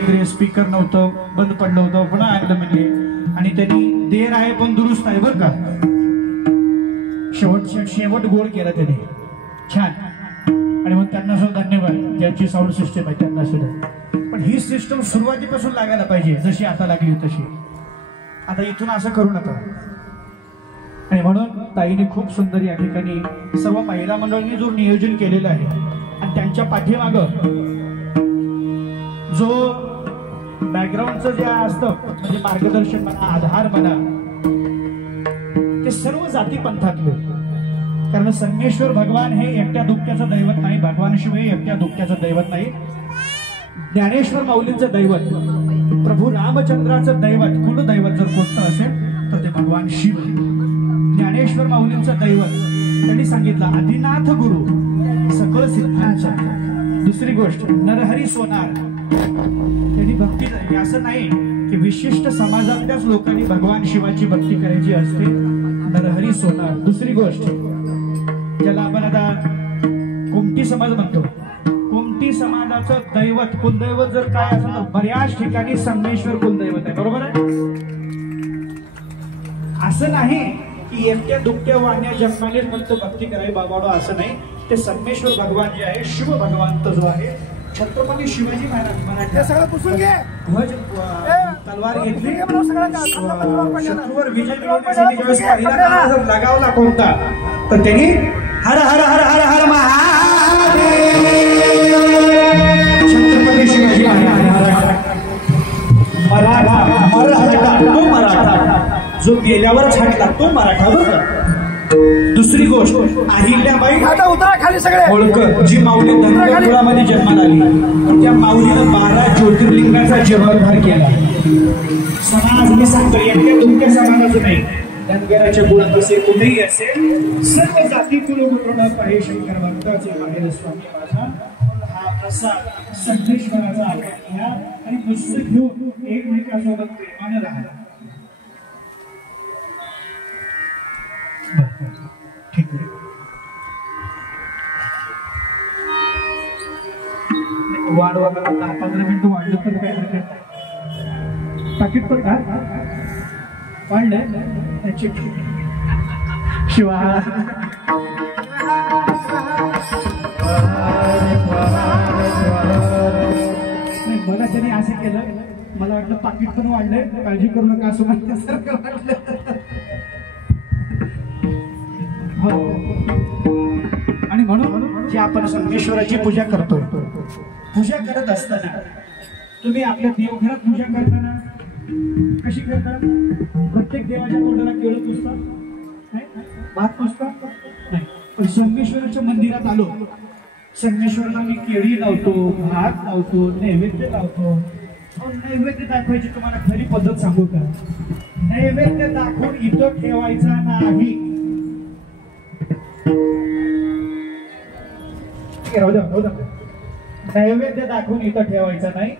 Speaker नव्हतं, बंद पडलं होतं, पुन्हा आणलं म्हणजे, आणि त्यांनी देर आहे पण दुरुस्त आहे बरं का. शेवट गोड केला त्याने, छान. आणि मग त्यांना सुद्धा धन्यवाद, ज्यांची साऊंड सिस्टम आहे त्यांना सुद्धा. पण ही सिस्टम सुरुवातीपासून लागायला पाहिजे, जशी आता लागली तशी. आता इथून असं करू नका. आणि म्हणून ताईने खूप सुंदर या ठिकाणी सर्व महिला मंडळांनी जो नियोजन केलेलं आहे, आणि त्यांच्या पाठीमाग जो बॅकग्राऊंडचं जे असतं, म्हणजे मार्गदर्शन म्हणा, आधार म्हणा, ते सर्व जाती पंथातले. कारण संगमेश्वर भगवान हे एकट्या दुःख्याचं दैवत नाही, भगवान शिव हे एकट्या दुःख्याचं दैवत नाही. ज्ञानेश्वर माऊलींचं दैवत, प्रभू रामचंद्राचं दैवत, कुलदैवत जर कोणतं असेल तर ते भगवान शिव. ज्ञानेश्वर माऊलींचं दैवत त्यांनी सांगितलं, आदिनाथ गुरु सकळ सिद्धांचा. दुसरी गोष्ट, नरहरी सोनार. त्यांनी भक्ती, असं नाही की विशिष्ट समाजातल्याच लोकांनी भगवान शिवाची भक्ती करायची असते. नरहरी सोनार. दुसरी गोष्ट, ज्याला आपण आता कोमटी समाज म्हणतो, कोमटी समाजाचं दैवत, कुलदैवत जर काय असेल तर बऱ्याच ठिकाणी संगमेश्वर कुलदैवत आहे. बरोबर आहे. असं नाही की एकट्या दुःख्या वाण्या जन्माने फक्त भक्ती करावी बाबाडो, असं नाही. ते संगमेश्वर भगवान जे आहे, शिव भगवंत जो आहे, छत्रपती शिवाजी महाराज सगळं पुसून घे, तलवार घेतली, शत्रूवर विजय मिळवण्यासाठी ज्यावेळेस पहिला जर लगावला कोणता, तर त्यांनी हर हर हर हर हर महादेव, छत्रपती शिवाजी महाराज. मराठा मराठा तो मराठा, जो गेल्यावर छाटला तो मराठा. बरं. दुसरी गोष्ट, अहिल्याबाई होळकर, जी माऊली धनगरमध्ये जन्माला आली, त्या माऊलीनं 12 ज्योतिर्लिंगाचा जीर्णोद्धार केला. समाज मी सांगतो, एकट्या तुमच्या समाजाचं नाही, धनगराच्या कुळात असेल, कुठेही असेल, सर्व जाती कुलगोत्र पाहे शंकर भक्ताचे माहेर स्वामी माझा. हा प्रसाद संगमेश्वराचा आपण घ्या आणि पुस्तक घेऊन एकमेकांसोबत प्रेमाने राहा. ठीक आहे. वाढवा 10-15 मिनिटं वाढलं तर काय हरकत. पाकिट पण का वाढलंय त्याची शिवा. मला त्यांनी असं केलं, मला वाटलं पाकिट पण वाढलंय, काळजी करू नका असं म्हणल्यासारखं वाटलं. हो. आणि म्हणून जे आपण संगमेश्वराची पूजा करतोय, पूजा करत असताना तुम्ही आपल्या देवघरात पूजा करताना कशी करता? प्रत्येक देवाच्या तोंडाला केळं पुसता नाही, भात पुसता नाही. पण संगमेश्वराच्या मंदिरात आलो, संगमेश्वराला मी केळी लावतो, भात लावतो, नैवेद्य लावतो. नैवेद्य दाखवायची तुम्हाला खरी पद्धत सांगू का? नैवेद्य दाखवून इथं ठेवायचा नाही. नैवेद्य दाखवून इथं ठेवायचा नाही.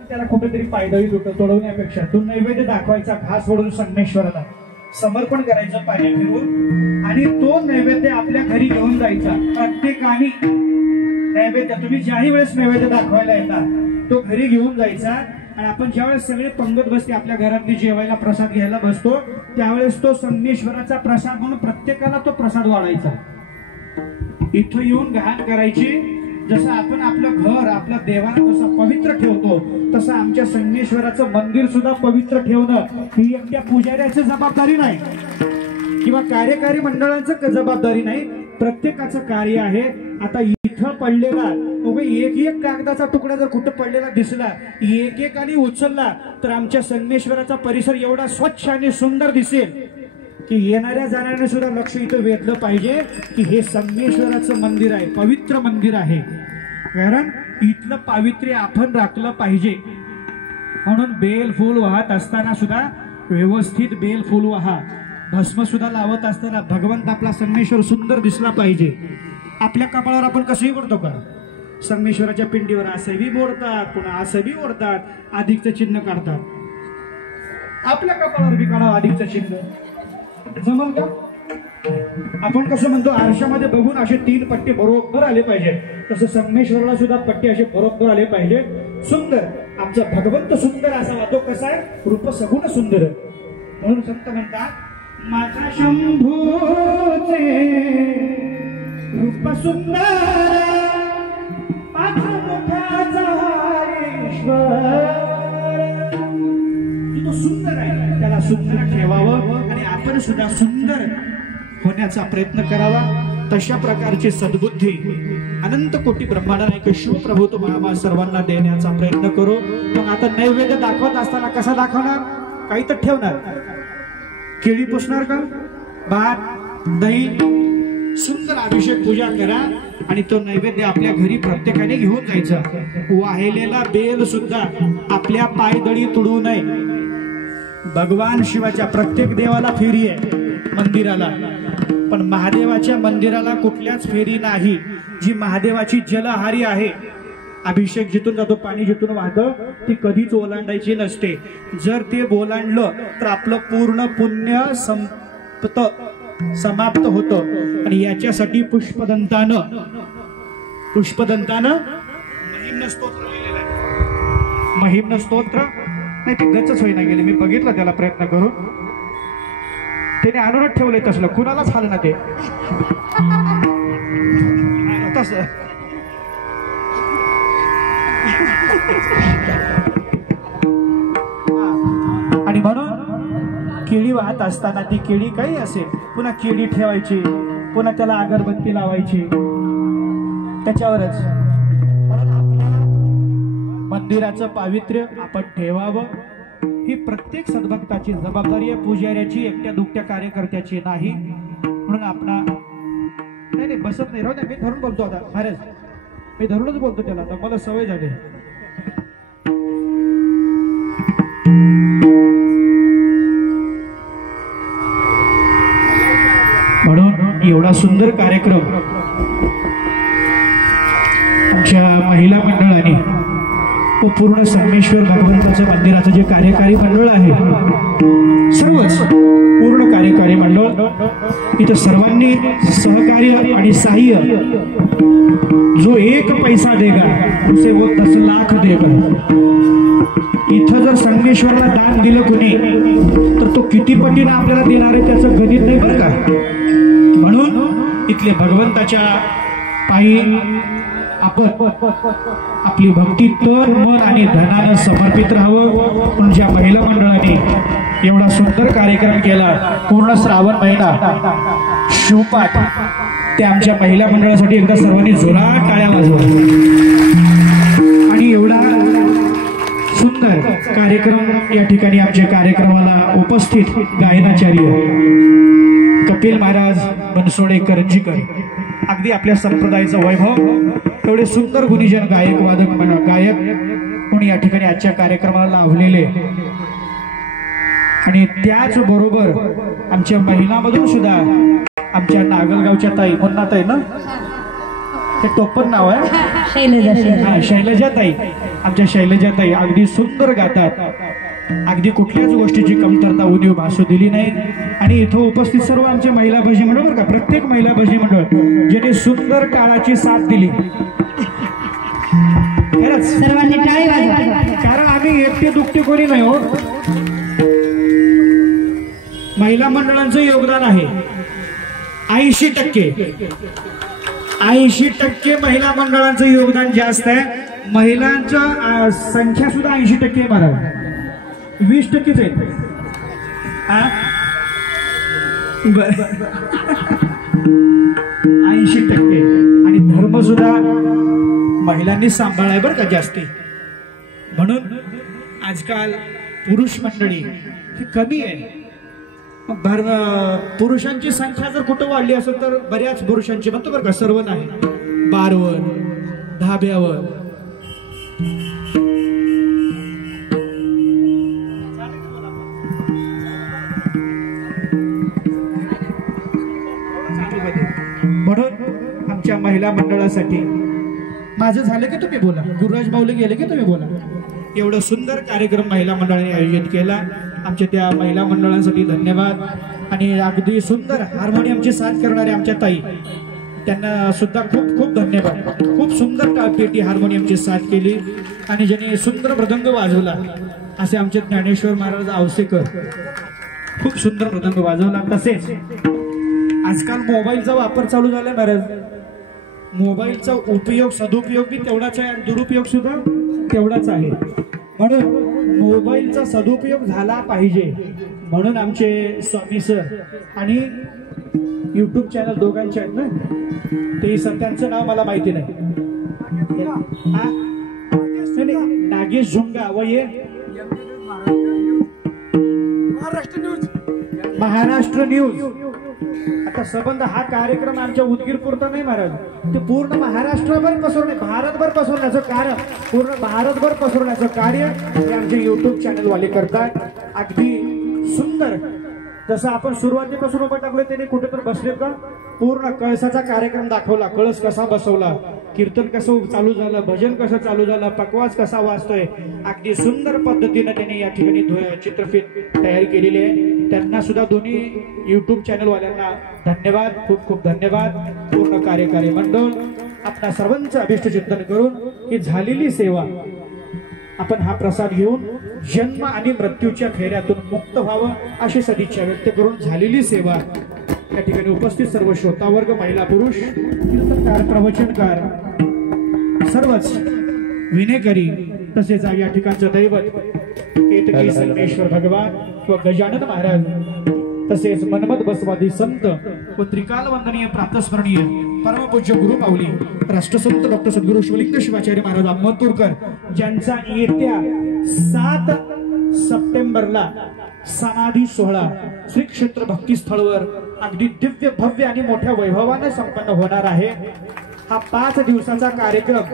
त्याला कुठेतरी पायदळी तोडवण्यापेक्षा तो नैवेद्य दाखवायचा, घास ओढून संगमेश्वराला समर्पण करायचं पाणी फिरून, आणि तो नैवेद्य आपल्या घरी घेऊन जायचा. प्रत्येकाने नैवेद्य, तुम्ही ज्याही वेळेस नैवेद्य दाखवायला येता तो घरी घेऊन जायचा. आणि आपण ज्यावेळेस सगळे पंगत बसते, आपल्या घरातली जेवायला प्रसाद घ्यायला बसतो, त्यावेळेस तो संगमेश्वराचा प्रसाद म्हणून प्रत्येकाला तो प्रसाद वाढायचा. इथं येऊन घाण करायची. जसं आपण आपलं घर, आपला देवाला जसं पवित्र ठेवतो, तसं आमच्या संगमेश्वराचं मंदिर सुद्धा पवित्र ठेवणं ही एकट्या पुजाऱ्याची जबाबदारी नाही किंवा कार्यकारी मंडळांचं जबाबदारी नाही, प्रत्येकाचं कार्य आहे. आता इथं पडलेला एक कागदाचा तुकडा जर कुठं पडलेला दिसला, एकेकाने उचलला, तर आमच्या संगमेश्वराचा परिसर एवढा स्वच्छ आणि सुंदर दिसेल की येणाऱ्या जाणाऱ्यांना सुद्धा लक्ष इथं वेधलं पाहिजे की हे संगमेश्वराचं मंदिर आहे, पवित्र मंदिर आहे. कारण इथलं पावित्र्य आपण राखलं पाहिजे. म्हणून बेल फूल वाहत असताना सुद्धा व्यवस्थित बेल फूल वाहा. भस्म सुद्धा लावत असताना भगवंत आपला संगमेश्वर सुंदर दिसला पाहिजे. आपल्या कपाळावर आपण कसंही बोलतो का? संगमेश्वराच्या पिंडीवर असं बी बोलतात, पुन्हा असं बी बोलतात, अधिकचं चिन्ह काढतात. आपल्या कपाळावर बी काढा अधिकचं चिन्ह, जमल का? आपण कसं म्हणतो, आरशामध्ये बघून असे 3 पट्टे बरोबर आले पाहिजे, तसं संगमेश्वराला सुद्धा पट्टे असे बरोबर आले पाहिजे. सुंदर आमचा भगवंत सुंदर असावा. तो कसा आहे? रूप सगुण सुंदर. म्हणून संत म्हणतात माझा शंभूचे रूप सुंदर माझा मुखाचा ईश्वर. तो सुंदर आहे, त्याला सुंदर ठेवावं आणि आपण सुद्धा सुंदर होण्याचा प्रयत्न करावा. तशा प्रकारची सद्बुद्धी अनंत कोटी ब्रह्मांड शिवप्रभू तुम्हाला सर्वांना देण्याचा प्रयत्न करू. मग आता नैवेद्य दाखवत असताना कसा दाखवणार? काही तर ठेवणार. केळी पुसणार का? भात, दही, सुंदर अभिषेक पूजा करा आणि तो नैवेद्य आपल्या घरी प्रत्येकाने घेऊन जायचा. वाहिलेला बेल सुद्धा आपल्या पायदळी तुडू नये. भगवान शिवाच्या प्रत्येक देवाला फेरी आहे मंदिराला, पण महादेवाच्या मंदिराला कुठल्याच फेरी नाही. जी महादेवाची जलहारी आहे, अभिषेक जिथून जातो, पाणी जिथून वाहतं, ती कधीच ओलांडायची नसते. जर ते ओलांडलं तर आपलं पूर्ण पुण्य समाप्त होतं. आणि याच्यासाठी पुष्पदंतानं महिम्न स्तोत्र लिहिलेलं आहे. महिम्न स्तोत्र नाही, ते गच्चच होईना गेले. मी बघितलं त्याला प्रयत्न करून, त्याने आणूनच ठेवलंय तसलं, कुणालाच हाल ना ते तस. आणि म्हणून केळी वाहत असताना ती केळी काही असेल, पुन्हा केळी ठेवायची, पुन्हा त्याला अगरबत्ती लावायची त्याच्यावरच. मंदिराचं पावित्र्य आपण ठेवावं ही प्रत्येक सद्भक्ताची जबाबदारी आहे. पुजाऱ्याची, एकट्या दुकट्या कार्यकर्त्याची नाही. म्हणून आपला नाही बसत नाही, राहू द्या. मी धरून बोलतो आता महाराज, मी धरूनच बोलतो त्याला, आता मला सवय झाली. म्हणून एवढा सुंदर कार्यक्रम आमच्या महिला मंडळाने, पूर्ण संगमेश्वर भगवंताचं मंदिराचं जे कार्यकारी मंडळ आहे, सर्वच पूर्ण कार्यकारी मंडळ, इथं सर्वांनी सहकार्य आणि सहाय्य. जो एक पैसा देगा उसे वो 10 लाख देगा. इथं जर संगमेश्वरला दान दिलं कुणी तर तो किती पटीनं आपल्याला देणार आहे त्याचं गणित नाही बरं का. म्हणून इथले भगवंताच्या पायी आपण आपली भक्ती तन मन आणि धनानं समर्पित राहावं. म्हणून ज्या महिला मंडळाने एवढा सुंदर कार्यक्रम केला, पूर्ण श्रावण महिना शिवपाठ, ते आमच्या महिला मंडळासाठी एकदा सर्वांनी जोरात टाळ्या वाजवा. आणि एवढा सुंदर कार्यक्रम या ठिकाणी आमच्या कार्यक्रमाला उपस्थित गायनाचार्य कपिल महाराज बनसोडे करंजीकर, अगदी आपल्या संप्रदायाचं वैभव, एवढे सुंदर गुणीजन गायक वादक गायक म्हणून या ठिकाणी आजच्या कार्यक्रमाला लाभलेले. आणि त्याच बरोबर आमच्या महिलांमधून सुद्धा आमच्या नागलगावच्या ताई, मुन्नाताई ना, ते टोपण नाव आहे, शैलजाताई. आमच्या शैलजाताई अगदी सुंदर गातात. अगदी कुठल्याच गोष्टीची कमतरता उणीव भासू दिली नाही. आणि इथं उपस्थित सर्व आमच्या महिला भजी मंडळ बरं का, प्रत्येक महिला भजी मंडळ ज्याने सुंदर काळाची साथ दिली, सर्वांनी टाळी वाजवा. कारण आम्ही एकटे दुकटे कोणी नाही हो, महिला मंडळांचं योगदान आहे 80%. 80% महिला मंडळांचं योगदान जास्त आहे. महिलांचं संख्या सुद्धा 80% आहे. 20%च आहे. बर 80%. आणि धर्म सुद्धा महिलांनी सांभाळाय बरं का जास्ती. म्हणून आजकाल पुरुष मंडळी ही कमी आहे. पुरुषांची संख्या जर कुठं वाढली असेल तर बऱ्याच पुरुषांची, म्हणतो बरं का, सर्व नाही, बारवर, धाब्यावर. म्हणून आमच्या महिला मंडळासाठी, माझं झालं की तुम्ही बोला, गुरुराज बावले गेले की तुम्ही बोला. एवढं सुंदर कार्यक्रम महिला मंडळाने आयोजित केला. आमच्या त्या महिला मंडळांसाठी धन्यवाद. आणि अगदी सुंदर हार्मोनियमची साथ करणारे आमच्या ताई त्यांना सुद्धा खूप खूप धन्यवाद. खूप सुंदर पेटी हार्मोनियमची साथ केली आणि ज्यांनी सुंदर मृदंग वाजवला असे आमचे ज्ञानेश्वर महाराज आवसेकर खूप सुंदर मृदंग वाजवला. तसेच आजकाल मोबाईलचा वापर चालू झाला महाराज. मोबाईलचा उपयोग सदुपयोग बी तेवढाच आहे आणि दुरुपयोग सुद्धा तेवढाच आहे. म्हणून मोबाईलचा सदुपयोग झाला पाहिजे म्हणून आमचे स्वामी सर आणि युट्यूब चॅनल दोघांचे आहेत ना ते सर त्यांचं नाव मला माहिती नाही. नागेश झुंगा व ये महाराष्ट्र न्यूज. आता संबंध हा कार्यक्रम आमच्या उदगीर पुरता नाही महाराज, ते पूर्ण महाराष्ट्रभर पसरवणे भारतभर पसरवण्याचं कार्य पूर्ण भारतभर पसरवण्याचं कार्य हे आमचे युट्यूब चॅनल वाले करतात. अगदी सुंदर जसं आपण सुरुवातीपासून उभं टाकलं त्याने कुठेतरी बसले का पूर्ण कळसाचा कार्यक्रम दाखवला. कळस कसा बसवला, कीर्तन कसं चालू झालं, भजन कसं चालू झालं, पकवाज कसा वाजतोय, अगदी सुंदर पद्धतीने त्यांनी या ठिकाणी चित्रफित तयारी केलेली आहे. त्यांना सुद्धा दोन्ही युट्यूब चॅनल वाल्यांना धन्यवाद, खूप खूप धन्यवाद. पूर्ण कार्यकारी मंडळ आपल्या सर्वांचं अभिष्ट चिंतन करून ही झालेली सेवा आपण हा प्रसाद घेऊन जन्म आणि मृत्यूच्या फेऱ्यातून मुक्त व्हावं अशी सदिच्छा व्यक्त करून झालेली सेवा या ठिकाणी उपस्थित सर्व श्रोतावर्ग महिला पुरुष कीर्तनकार प्रवचनकार सर्वच विनेकरी तसेच या ठिकाणचं दैवत केतकी संगमेश्वर भगवान व गजानन महाराज तसेच मनमत बसवादी संत व त्रिकाल वंदनीय प्रातस्मरणीय परमपूज्य गुरु माऊली राष्ट्रसंत डॉक्टर सद्गुरु शिवलिंग शिवाचार्य महाराज अहमदपूरकर ज्यांचा येत्या 7 सप्टेंबरला समाधी सोहळा श्री क्षेत्र भक्ती स्थळवर अगदी दिव्य भव्य आणि मोठ्या वैभवाने संपन्न होणार आहे. हा 5 दिवसाचा कार्यक्रम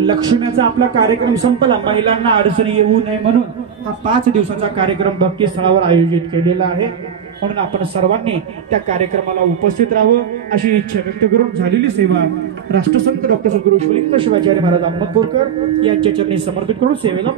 लक्ष्मीचा आपला कार्यक्रम संपला, महिलांना अडचणी येऊ नये म्हणून हा 5 दिवसाचा कार्यक्रम भक्ती स्थळावर आयोजित केलेला आहे. म्हणून आपण सर्वांनी त्या कार्यक्रमाला उपस्थित राहावं अशी इच्छा व्यक्त करून झालेली सेवा राष्ट्रसंत डॉक्टर सद्गुरु शिवलिंग शिवाचार्य महाराज अहमदपूरकर यांच्या चरणी समर्पित करून सेवेला